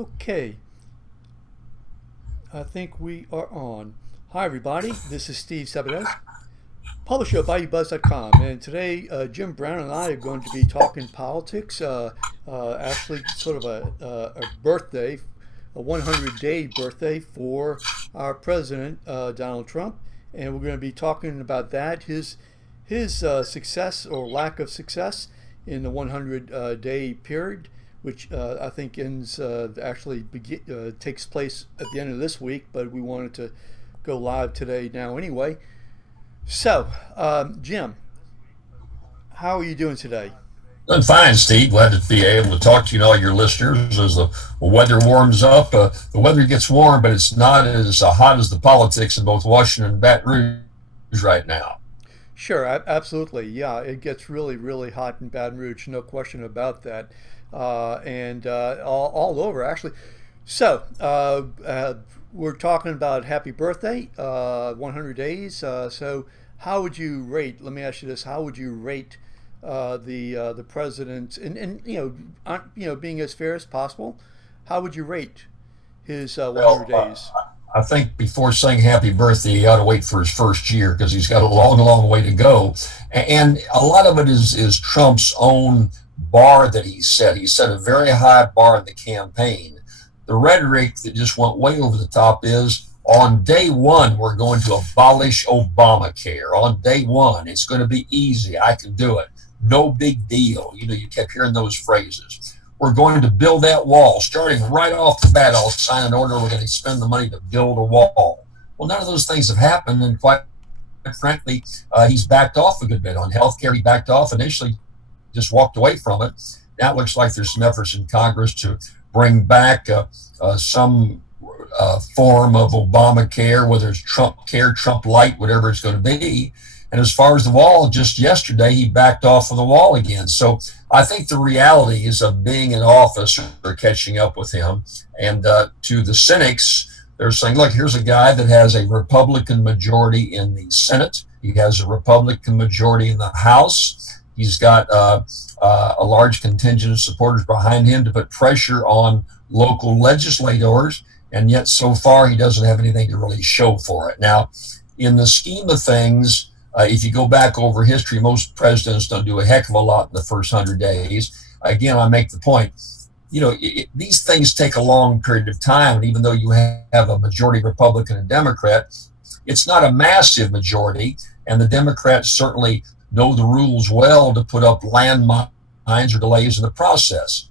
Okay, I think we are on. Hi, everybody. This is Steve Sabates, publisher of BayouBuzz.com. And today, Jim Brown and I are going to be talking politics. Actually, sort of a birthday, a 100-day birthday for our president, Donald Trump. And we're going to be talking about that, his success or lack of success in the 100-day period, which I think takes place at the end of this week, but we wanted to go live today now anyway. So, Jim, how are you doing today? Doing fine, Steve. Glad to be able to talk to you and all your listeners as the weather warms up. The weather gets warm, but it's not as hot as the politics in both Washington and Baton Rouge right now. Sure, absolutely. Yeah, it gets really, really hot in Baton Rouge, no question about that. And all over, actually. So, we're talking about happy birthday, 100 days. So, how would you rate, let me ask you this, how would you rate the president, and being as fair as possible, how would you rate his 100 Well, days? I think before saying happy birthday, he ought to wait for his first year because he's got a long, long way to go. And a lot of it is Trump's own bar that he set. He set a very high bar in the campaign. The rhetoric that just went way over the top is on day one, we're going to abolish Obamacare. On day one, it's going to be easy. I can do it. No big deal. You kept hearing those phrases. We're going to build that wall. Starting right off the bat, I'll sign an order. We're going to spend the money to build a wall. Well, none of those things have happened. And quite frankly, he's backed off a good bit. On healthcare, he backed off initially, just walked away from it. Now it looks like there's some efforts in Congress to bring back some form of Obamacare, whether it's Trump Care, Trump Light, whatever it's going to be. And as far as the wall, just yesterday, he backed off of the wall again. So I think the realities of being in office are catching up with him. And to the cynics, they're saying, look, here's a guy that has a Republican majority in the Senate. He has a Republican majority in the House. He's got a large contingent of supporters behind him to put pressure on local legislators. And yet so far, he doesn't have anything to really show for it. Now, in the scheme of things, if you go back over history, most presidents don't do a heck of a lot in the first 100 days. Again, I make the point, these things take a long period of time. And even though you have a majority Republican and Democrat, it's not a massive majority. And the Democrats certainly know the rules well to put up landmines or delays in the process.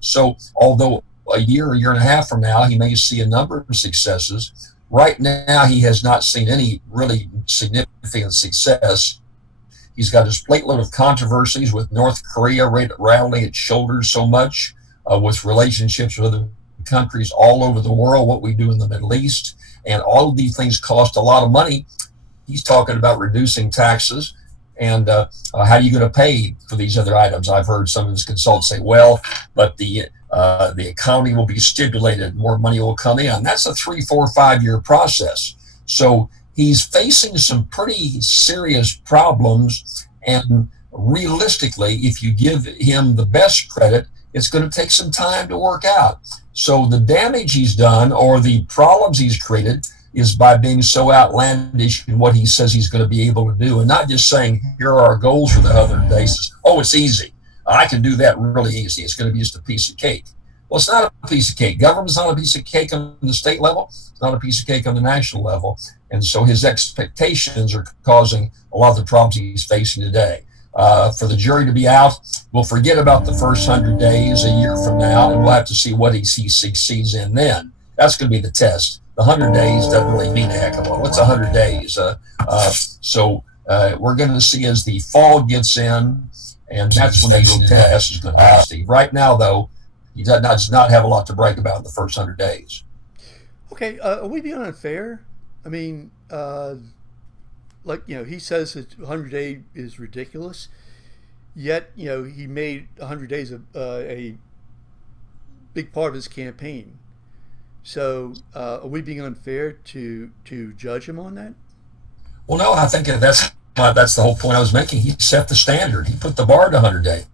So although a year and a half from now, he may see a number of successes, right now, he has not seen any really significant success. He's got his plate load of controversies with North Korea rattling its shoulders so much, with relationships with other countries all over the world, what we do in the Middle East. And all of these things cost a lot of money. He's talking about reducing taxes. And how are you going to pay for these other items? I've heard some of his consultants say, well, but the economy will be stimulated, more money will come in. That's a 3, 4, 5 year process. So he's facing some pretty serious problems. And realistically, if you give him the best credit, it's going to take some time to work out. So the damage he's done or the problems he's created is by being so outlandish in what he says he's going to be able to do, and not just saying, here are our goals for the 100 days. Oh, it's easy. I can do that really easy. It's going to be just a piece of cake. Well, it's not a piece of cake. Government's not a piece of cake on the state level. It's not a piece of cake on the national level. And so his expectations are causing a lot of the problems he's facing today. For the jury to be out, we'll forget about the first 100 days a year from now, and we'll have to see what he succeeds in then. That's going to be the test. The 100 days doesn't really mean a heck of a lot. What's 100 days? So we're going to see as the fall gets in, and that's when they go test is going to be. Right now, though, he does not have a lot to brag about in the first 100 days. Okay, are we being unfair? I mean, he says that 100 day is ridiculous. Yet, he made 100 days a big part of his campaign. So, are we being unfair to judge him on that? Well, no, I think that's the whole point I was making. He set the standard. He put the bar at 100 days.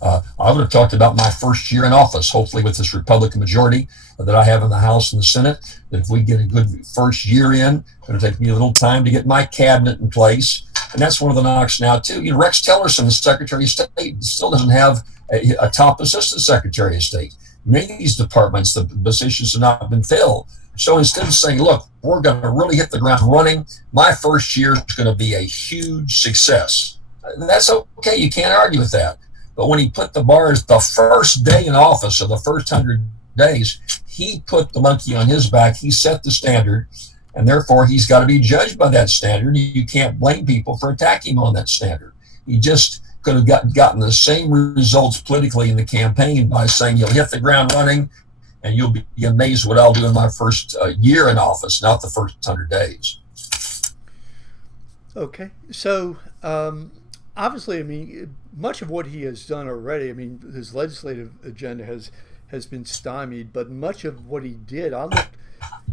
I would have talked about my first year in office, hopefully with this Republican majority that I have in the House and the Senate, that if we get a good first year in, it's going to take me a little time to get my cabinet in place. And that's one of the knocks now, too. Rex Tillerson, the Secretary of State, still doesn't have a top assistant Secretary of State. Many of these departments, the positions have not been filled. So instead of saying, look, we're going to really hit the ground running, my first year is going to be a huge success. That's okay. You can't argue with that. But when he put the bars the first day in office, or the first 100 days, he put the monkey on his back. He set the standard, and therefore he's got to be judged by that standard. You can't blame people for attacking him on that standard. He just could have gotten the same results politically in the campaign by saying, you'll hit the ground running, and you'll be amazed what I'll do in my first year in office, not the first 100 days. Okay. So, obviously, I mean, much of what he has done already, I mean, his legislative agenda has been stymied, but much of what he did, I looked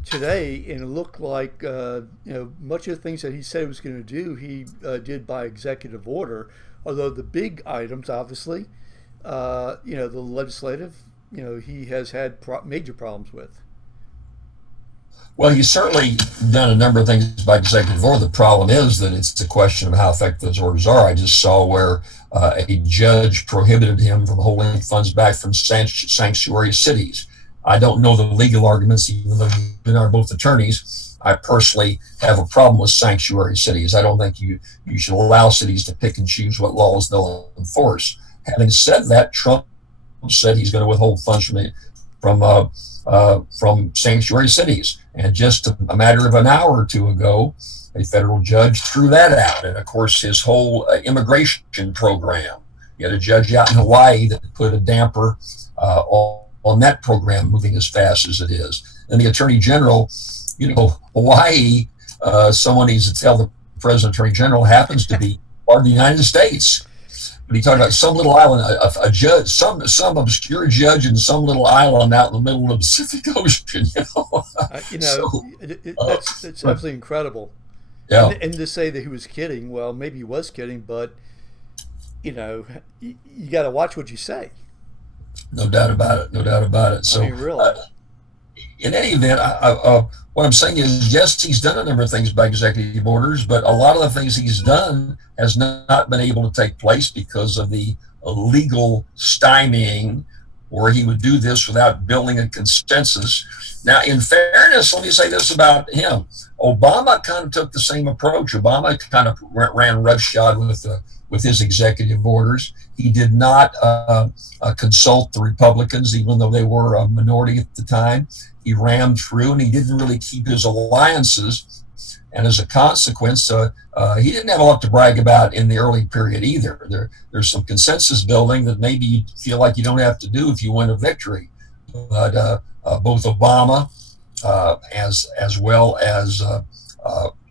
today and it looked like, much of the things that he said he was going to do, he did by executive order, although the big items, obviously, the legislative, he has had major problems with. Well, he's certainly done a number of things by executive order. The problem is that it's a question of how effective those orders are. I just saw where a judge prohibited him from holding funds back from sanctuary cities. I don't know the legal arguments, even though you are both attorneys. I personally have a problem with sanctuary cities. I don't think you should allow cities to pick and choose what laws they'll enforce. Having said that, Trump said he's going to withhold funds from sanctuary cities. And just a matter of an hour or two ago, a federal judge threw that out. And of course, his whole immigration program, you had a judge out in Hawaii that put a damper on that program moving as fast as it is. And the attorney general, Hawaii, someone needs to tell the president attorney general happens to be part of the United States. But he talked about some little island, a judge, some obscure judge in some little island out in the middle of the Pacific Ocean. That's absolutely incredible. Yeah. And to say that he was kidding, well, maybe he was kidding, but you got to watch what you say. No doubt about it. No doubt about it. So, I mean, really. In any event, what I'm saying is, yes, he's done a number of things by executive orders, but a lot of the things he's done has not been able to take place because of the legal stymieing, where he would do this without building a consensus. Now, in fairness, let me say this about him. Obama kind of took the same approach. Obama kind of ran roughshod with his executive orders. He did not consult the Republicans, even though they were a minority at the time. He rammed through, and he didn't really keep his alliances. And as a consequence, he didn't have a lot to brag about in the early period either. There's some consensus building that maybe you feel like you don't have to do if you win a victory. But both Obama as well as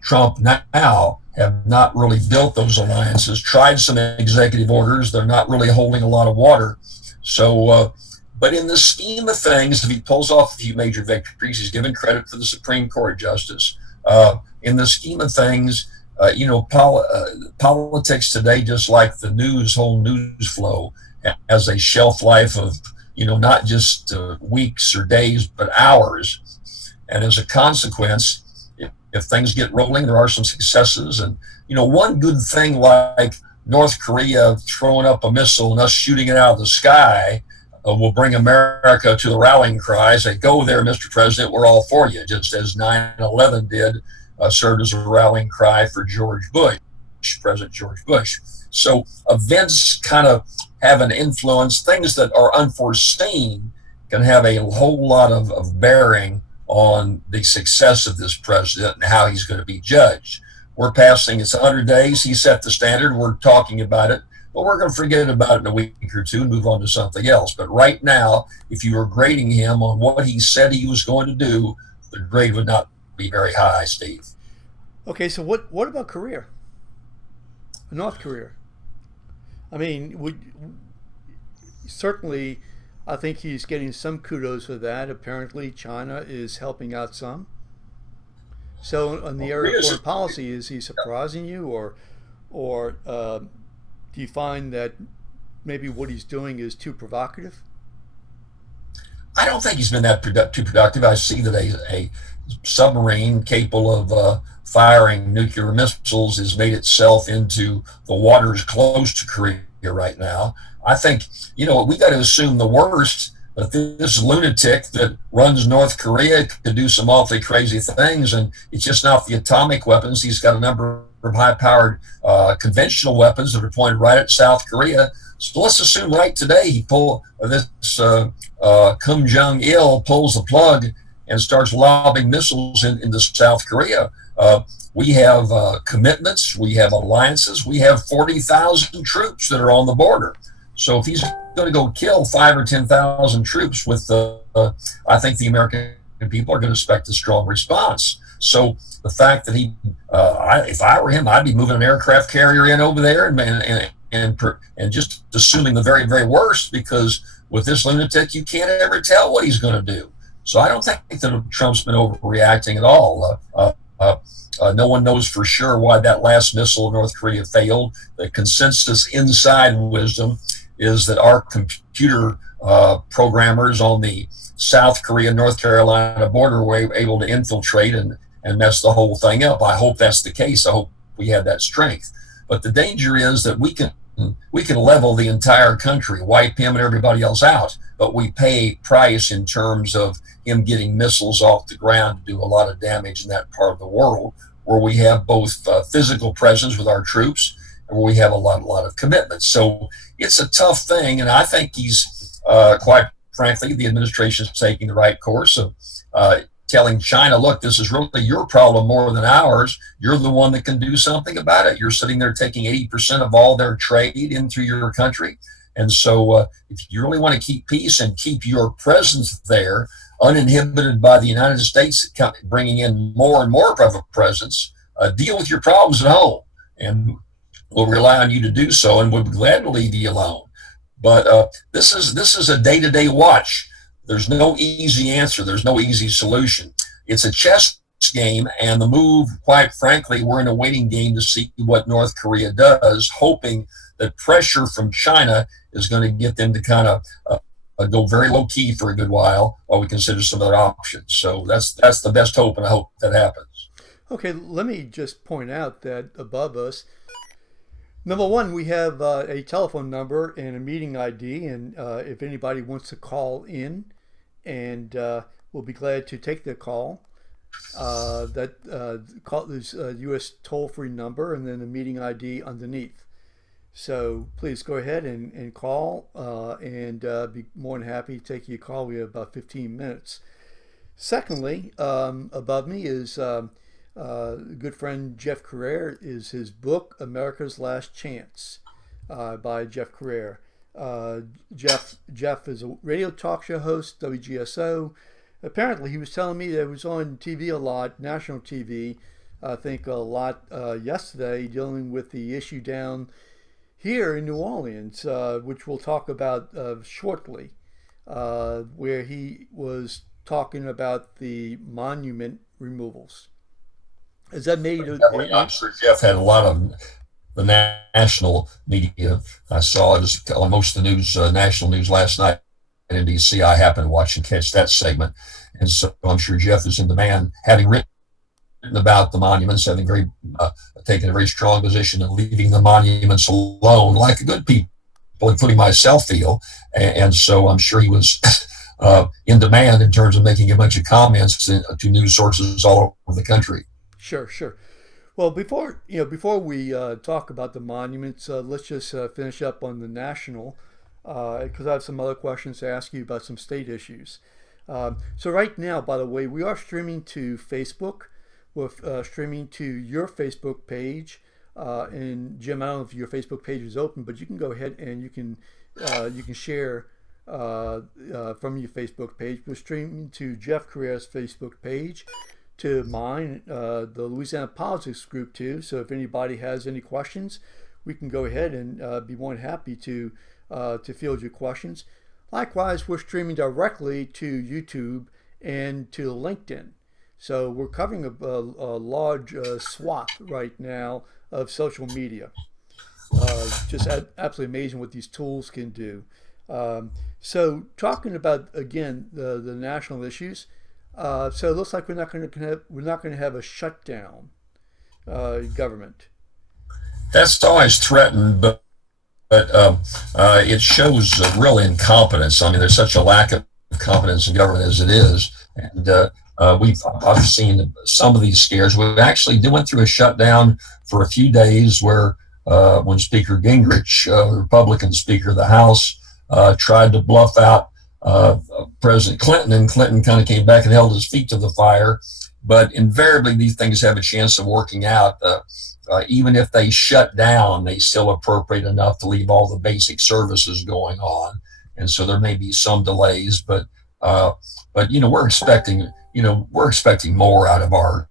Trump now have not really built those alliances, tried some executive orders. They're not really holding a lot of water. So, but in the scheme of things, if he pulls off a few major victories, he's given credit for the Supreme Court justice. In the scheme of things, politics today, just like the whole news flow, has a shelf life of, not just weeks or days, but hours. And as a consequence, if things get rolling, there are some successes. And, one good thing like North Korea throwing up a missile and us shooting it out of the sky will bring America to the rallying cry. Say, go there, Mr. President, we're all for you, just as 9/11 did, served as a rallying cry for President George Bush. So events kind of have an influence. Things that are unforeseen can have a whole lot of bearing on the success of this president and how he's going to be judged. We're passing, it's 100 days. He set the standard. We're talking about it, but we're going to forget about it in a week or two and move on to something else. But right now, if you were grading him on what he said he was going to do, the grade would not be very high, Steve. Okay, so what about Korea? North Korea? I mean, certainly, I think he's getting some kudos for that. Apparently, China is helping out some. So, in the area of foreign policy, is he surprising you, or do you find that maybe what he's doing is too provocative? I don't think he's been that too productive. I see that a submarine capable of firing nuclear missiles has made itself into the waters close to Korea right now. I think, we got to assume the worst, but this lunatic that runs North Korea could do some awfully crazy things, and it's just not the atomic weapons. He's got a number of high-powered conventional weapons that are pointed right at South Korea. So let's assume right today he pull this Kim Jong Il pulls the plug and starts lobbing missiles into South Korea. We have commitments, we have alliances, we have 40,000 troops that are on the border. So if he's going to go kill 5 or 10,000 troops I think the American people are going to expect a strong response. So the fact that if I were him, I'd be moving an aircraft carrier in over there and just assuming the very, very worst, because with this lunatic, you can't ever tell what he's going to do. So I don't think that Trump's been overreacting at all. No one knows for sure why that last missile in North Korea failed. The consensus inside wisdom is that our computer programmers on the South Korea-North Carolina border were able to infiltrate and mess the whole thing up. I hope that's the case. I hope we have that strength. But the danger is that we can level the entire country, wipe him and everybody else out, but we pay a price in terms of him getting missiles off the ground to do a lot of damage in that part of the world, where we have both physical presence with our troops and where we have a lot of commitments. So it's a tough thing, and I think he's, quite frankly, the administration is taking the right course of telling China, look, this is really your problem more than ours. You're the one that can do something about it. You're sitting there taking 80% of all their trade in through your country. And so if you really want to keep peace and keep your presence there, uninhibited by the United States bringing in more and more of a presence, deal with your problems at home. And we'll rely on you to do so, and we'll be glad to leave you alone. But this is a day-to-day watch. There's no easy answer. There's no easy solution. It's a chess game, and the move, quite frankly, we're in a waiting game to see what North Korea does, hoping that pressure from China is going to get them to kind of go very low key for a good while we consider some other options. So that's the best hope, and I hope that happens. Okay, let me just point out that above us, number one, we have a telephone number and a meeting ID, and if anybody wants to call in, and we'll be glad to take the call. Call this U.S. toll-free number, and then the meeting ID underneath. So please go ahead and call, and be more than happy to take your call. We have about 15 minutes. Secondly, above me is good friend Jeff Carrere, is his book America's Last Chance, by Jeff Carrere. Jeff is a radio talk show host, WGSO. Apparently, he was telling me that he was on TV a lot, national TV, I think a lot yesterday, dealing with the issue down here in New Orleans, which we'll talk about shortly, where he was talking about the monument removals. Has that made I'm sure Jeff had a lot of the national media. I saw it on most of the news, national news last night at NBC. I happened to watch and catch that segment. And so I'm sure Jeff is in demand, having written about the monuments, having taken a very strong position in leaving the monuments alone, like the good people, including myself, feel. And so I'm sure he was in demand in terms of making a bunch of comments to news sources all over the country. Sure. Well, before we talk about the monuments, let's just finish up on the national, because I have some other questions to ask you about some state issues. So right now, by the way, we are streaming to Facebook. We're streaming to your Facebook page, and Jim, I don't know if your Facebook page is open, but you can go ahead and you can share from your Facebook page. We're streaming to Jeff Carrere's Facebook page, to mine, the Louisiana Politics Group too. So if anybody has any questions, we can go ahead and be more than happy to field your questions. Likewise, we're streaming directly to YouTube and to LinkedIn. So we're covering a large swath right now of social media. Just absolutely amazing what these tools can do. So talking about again the national issues, so it looks like we're not going to have a shutdown government. That's always threatened, but it shows real incompetence. I mean, there's such a lack of confidence in government as it is, and I've seen some of these scares. We actually went through a shutdown for a few days where when Speaker Gingrich, Republican Speaker of the House, tried to bluff out President Clinton, and Clinton kind of came back and held his feet to the fire. But invariably, these things have a chance of working out. Even if they shut down, they still appropriate enough to leave all the basic services going on, and so there may be some delays. Uh, but we're expecting more out of our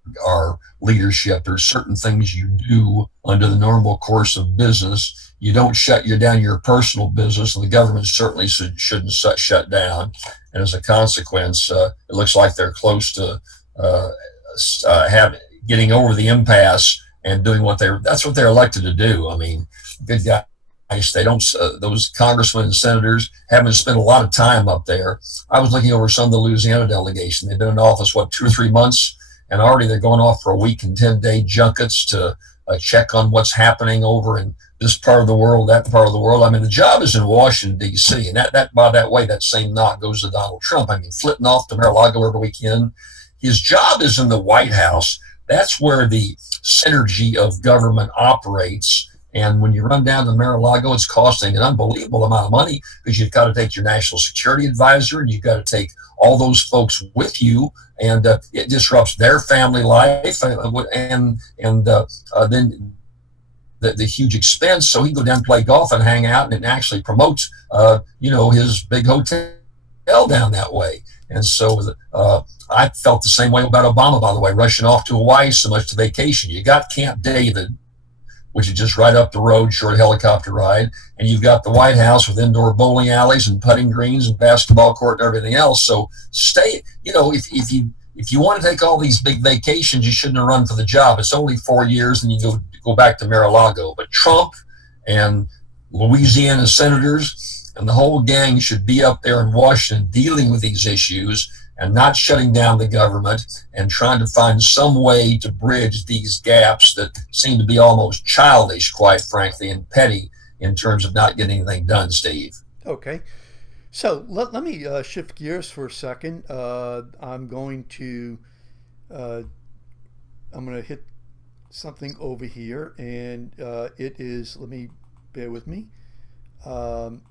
leadership. There's certain things you do under the normal course of business. You don't shut you down your personal business, and the government certainly shouldn't shut down. And as a consequence, it looks like they're close to uh, have getting over the impasse and doing that's what they're elected to do. I mean, good guys. They don't. Those congressmen and senators haven't spent a lot of time up there. I was looking over some of the Louisiana delegation. They've been in office 2 or 3 months, and already they're going off for a week and 10-day junkets to check on what's happening over in this part of the world, that part of the world. I mean, the job is in Washington D.C., and that by that way, that same knock goes to Donald Trump. I mean, flitting off to Mar-a-Lago every weekend. His job is in the White House. That's where the synergy of government operates. And when you run down to Mar-a-Lago, it's costing an unbelievable amount of money because you've got to take your national security advisor and you've got to take all those folks with you, and it disrupts their family life, and then the huge expense. So he can go down and play golf and hang out, and it actually promotes, his big hotel down that way. And so I felt the same way about Obama, by the way, rushing off to Hawaii so much to vacation. You got Camp David, which is just right up the road, short helicopter ride, and you've got the White House with indoor bowling alleys and putting greens and basketball court and everything else. So stay, if you want to take all these big vacations, you shouldn't have run for the job. It's only 4 years, and you go back to Mar-a-Lago. But Trump and Louisiana senators and the whole gang should be up there in Washington dealing with these issues and not shutting down the government and trying to find some way to bridge these gaps that seem to be almost childish, quite frankly, and petty in terms of not getting anything done, Steve. Okay. So let me shift gears for a second. Uh, I'm going to hit something over here, and it is. Let me bear with me. Um,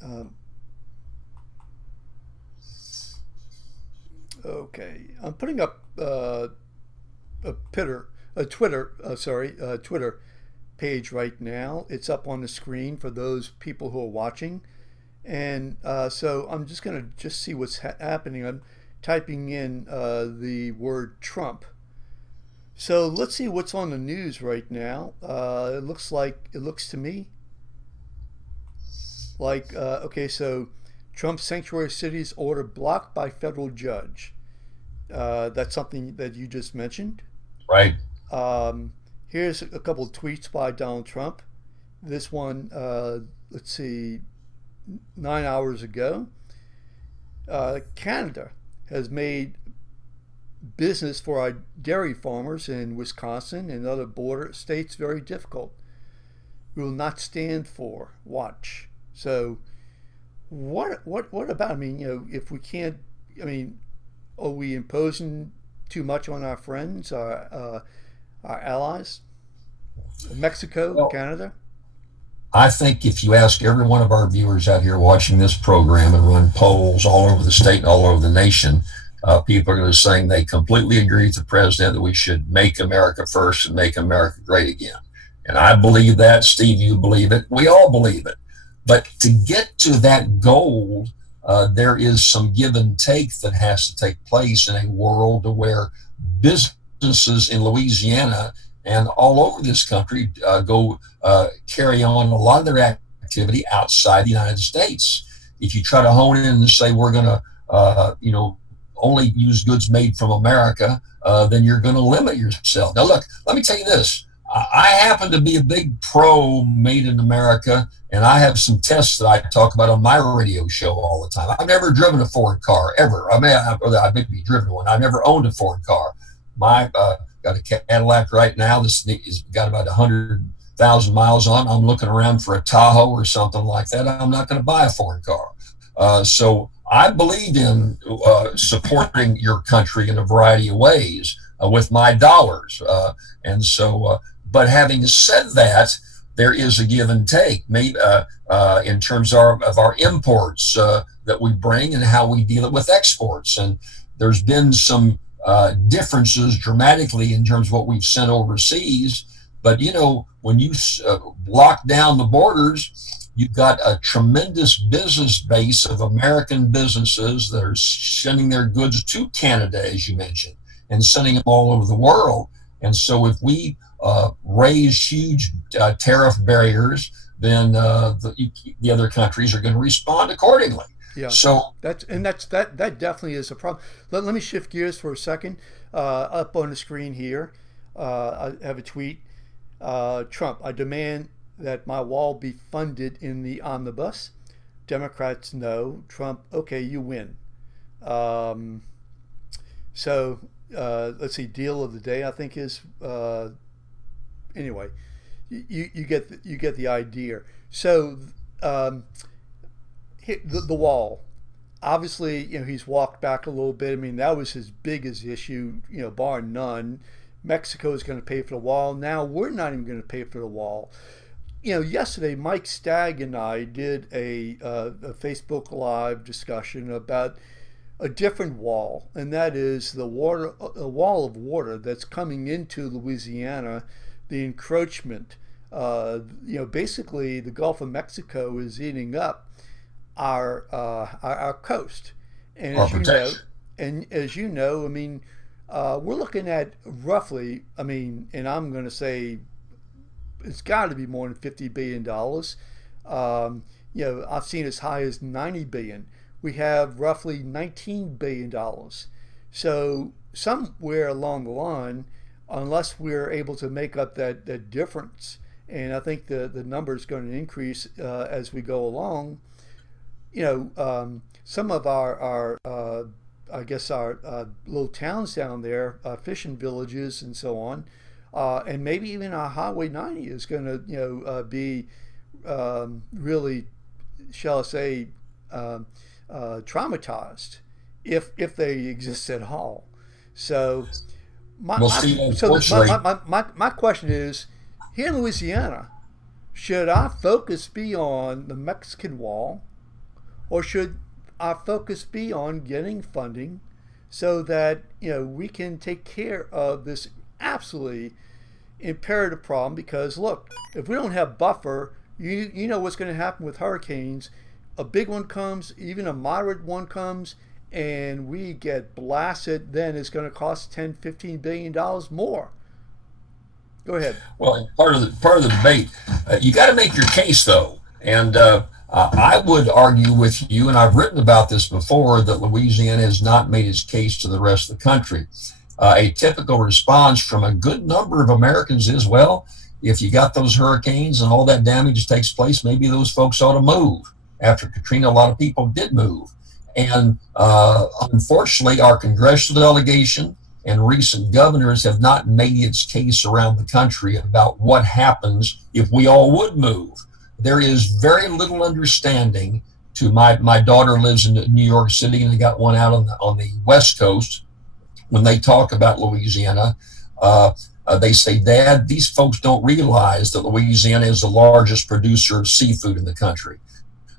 um, okay, I'm putting up Twitter page right now. It's up on the screen for those people who are watching. And so I'm just going to just see what's happening. I'm typing in the word Trump. So let's see what's on the news right now. It looks to me like, okay, so Trump's sanctuary cities order blocked by federal judge. That's something that you just mentioned. Right. Here's a couple of tweets by Donald Trump. This one, let's see, 9 hours ago. Canada has made business for our dairy farmers in Wisconsin and other border states very difficult. We will not stand for. Watch. So, what about? I mean, if we can't, I mean, are we imposing too much on our friends, our allies, Mexico, Well, Canada? I think if you ask every one of our viewers out here watching this program and run polls all over the state and all over the nation, people are going to be saying they completely agree with the president that we should make America first and make America great again. And I believe that. Steve, you believe it. We all believe it. But to get to that goal, there is some give and take that has to take place in a world where businesses in Louisiana and all over this country go carry on a lot of their activity outside the United States. If you try to hone in and say we're going to, only use goods made from America, then you're going to limit yourself. Now, look, let me tell you this. I happen to be a big pro made in America, and I have some tests that I talk about on my radio show all the time. I've never driven a Ford car, ever. I mean, I may be driven one. I've never owned a Ford car. My got a Cadillac right now. This has got about 100,000 miles on. I'm looking around for a Tahoe or something like that. I'm not going to buy a Ford car. So I believe in supporting your country in a variety of ways with my dollars. But having said that, there is a give and take, maybe in terms of our imports that we bring and how we deal with exports. And there's been some differences dramatically in terms of what we've sent overseas. But, when you lock down the borders, you've got a tremendous business base of American businesses that are sending their goods to Canada, as you mentioned, and sending them all over the world. And so if we raise huge tariff barriers, then the other countries are going to respond accordingly. Yeah. So that definitely is a problem. Let me shift gears for a second. Up on the screen here, I have a tweet. Trump, I demand that my wall be funded in the omnibus. Democrats, no. Trump, okay, you win. So let's see. Deal of the day, I think, is anyway. You get the idea. So the wall. Obviously, he's walked back a little bit. I mean, that was his biggest issue, bar none. Mexico is going to pay for the wall. Now we're not even going to pay for the wall. Yesterday, Mike Stagg and I did a Facebook Live discussion about a different wall, and that is a wall of water that's coming into Louisiana, the encroachment. Basically, the Gulf of Mexico is eating up our coast, and as you know, I mean, we're looking at roughly, and I'm going to say it's got to be more than $50 billion. I've seen as high as $90 billion. We have roughly $19 billion. So somewhere along the line, unless we're able to make up that difference, and I think the number is going to increase as we go along, some of our I guess our little towns down there, fishing villages and so on, and maybe even our Highway 90 is going to be really, shall I say, traumatized if they exist at all. So my question is, here in Louisiana, should our focus be on the Mexican wall, or should our focus be on getting funding so that we can take care of this absolutely imperative problem? Because look, if we don't have buffer, you know what's going to happen with hurricanes. A big one comes, even a moderate one comes, and we get blasted. Then it's going to cost $10-15 billion more. Go ahead. Well, part of the debate, you got to make your case though, and I would argue with you, and I've written about this before, that Louisiana has not made its case to the rest of the country. A typical response from a good number of Americans is, well, if you got those hurricanes and all that damage takes place, maybe those folks ought to move. After Katrina, a lot of people did move. And unfortunately, our congressional delegation and recent governors have not made its case around the country about what happens if we all would move. There is very little understanding to my daughter lives in New York City, and they got one out on the West Coast. When they talk about Louisiana, they say, Dad, these folks don't realize that Louisiana is the largest producer of seafood in the country,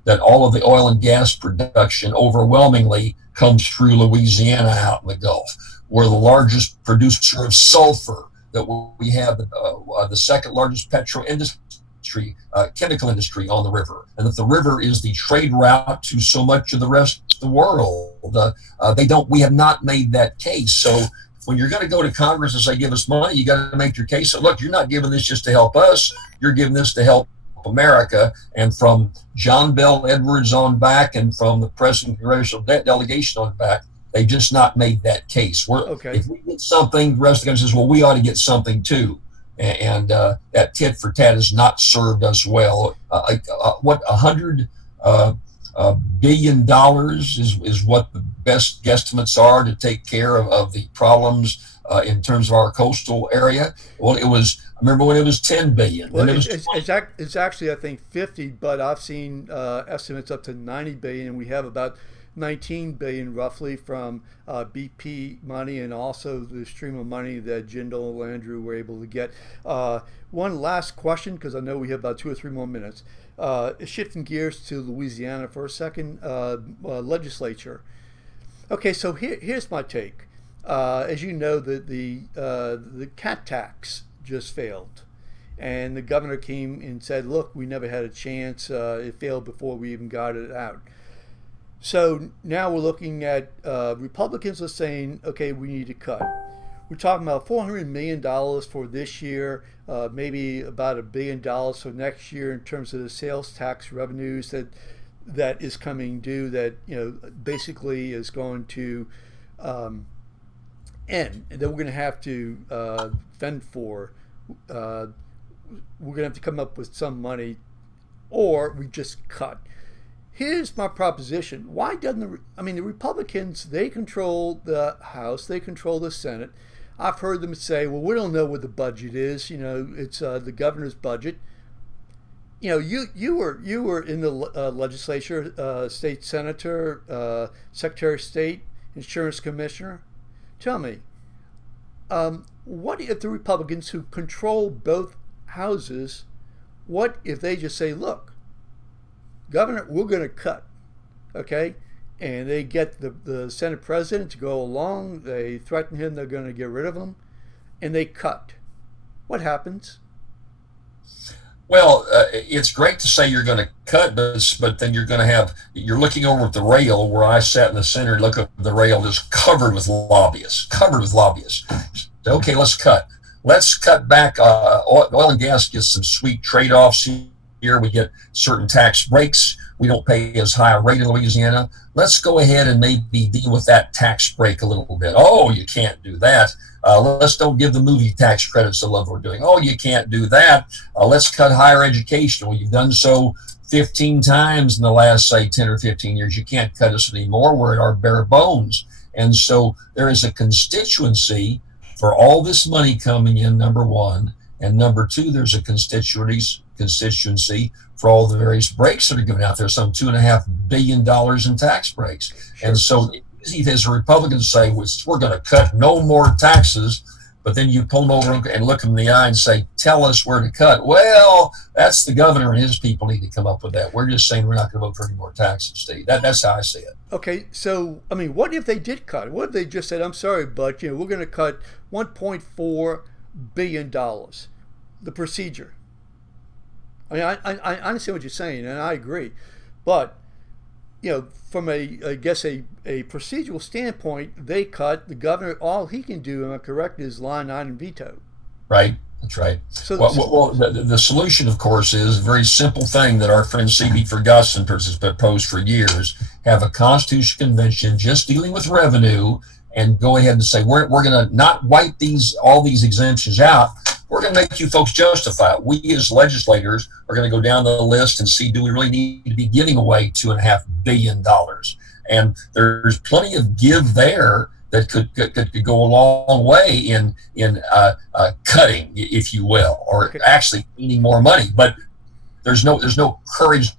that all of the oil and gas production overwhelmingly comes through Louisiana out in the Gulf. We're the largest producer of sulfur, that we have the second largest petro industry, chemical industry on the river, and that the river is the trade route to so much of the rest of the world. We have not made that case. So when you're going to go to Congress and say, give us money, you got to make your case. So look, you're not giving this just to help us, you're giving this to help America. And from John Bell Edwards on back, and from the President Congressional delegation on back, They've just not made that case. Okay. If we get something, the rest of the country says, well, we ought to get something too. And that tit for tat has not served us well. What, $100 billion is what the best guesstimates are to take care of the problems in terms of our coastal area. Well, I remember when it was 10 billion, Well, then it was it's actually I think 50, but I've seen estimates up to 90 billion, and we have about 19 billion roughly from BP money and also the stream of money that Jindal and Andrew were able to get. One last question, because I know we have about 2 or 3 more minutes. Shifting gears to Louisiana for a second, legislature. Okay, so here's my take. As you know, the cat tax just failed, and the governor came and said, "Look, we never had a chance. It failed before we even got it out." So now we're looking at Republicans are saying, "Okay, we need to cut." We're talking about $400 million for this year, maybe about $1 billion for next year in terms of the sales tax revenues that is coming due. That basically is going to end, and then we're going to have to fend for. We're going to have to come up with some money, or we just cut. Here's my proposition. Why doesn't the Republicans, they control the House, they control the Senate. I've heard them say, well, we don't know what the budget is. It's the governor's budget. You were in the legislature, state senator, secretary of state, insurance commissioner. Tell me, what if the Republicans who control both houses, what if they just say, look, Governor, we're going to cut, okay? And they get the Senate president to go along. They threaten him they're going to get rid of him, and they cut. What happens? Well, it's great to say you're going to cut, but then you're looking over at the rail where I sat in the center and look at the rail just covered with lobbyists. So, okay, let's cut. Let's cut back. Oil and gas gets some sweet trade-offs here. We get certain tax breaks. We don't pay as high a rate in Louisiana. Let's go ahead and maybe deal with that tax break a little bit. Oh, you can't do that. Let's don't give the movie tax credits the love we're doing. Oh, you can't do that. Let's cut higher education. Well, you've done so 15 times in the last, say, 10 or 15 years. You can't cut us anymore. We're at our bare bones. And so there is a constituency for all this money coming in, number one. And number two, there's a constituency for all the various breaks that are given out there, some $2.5 billion in tax breaks. Sure. And so it's easy as a Republican to say, we're going to cut no more taxes, but then you pull them over and look them in the eye and say, tell us where to cut. Well, that's the governor and his people need to come up with that. We're just saying we're not going to vote for any more taxes, Steve. That's how I see it. Okay, so, what if they did cut? What if they just said, I'm sorry, but we're going to cut $1.4 billion, the procedure? I understand what you're saying, and I agree. But, from a procedural standpoint, they cut. The governor, all he can do, am I correct, is line item veto. Right. That's right. So, the solution, of course, is a very simple thing that our friend C.B. Ferguson has proposed for years. Have a constitutional convention just dealing with revenue and go ahead and say, we're going to not wipe all these exemptions out. We're going to make you folks justify it. We as legislators are going to go down the list and see, do we really need to be giving away $2.5 billion? And there's plenty of give there that could go a long way in cutting, if you will, or actually needing more money. But there's no courage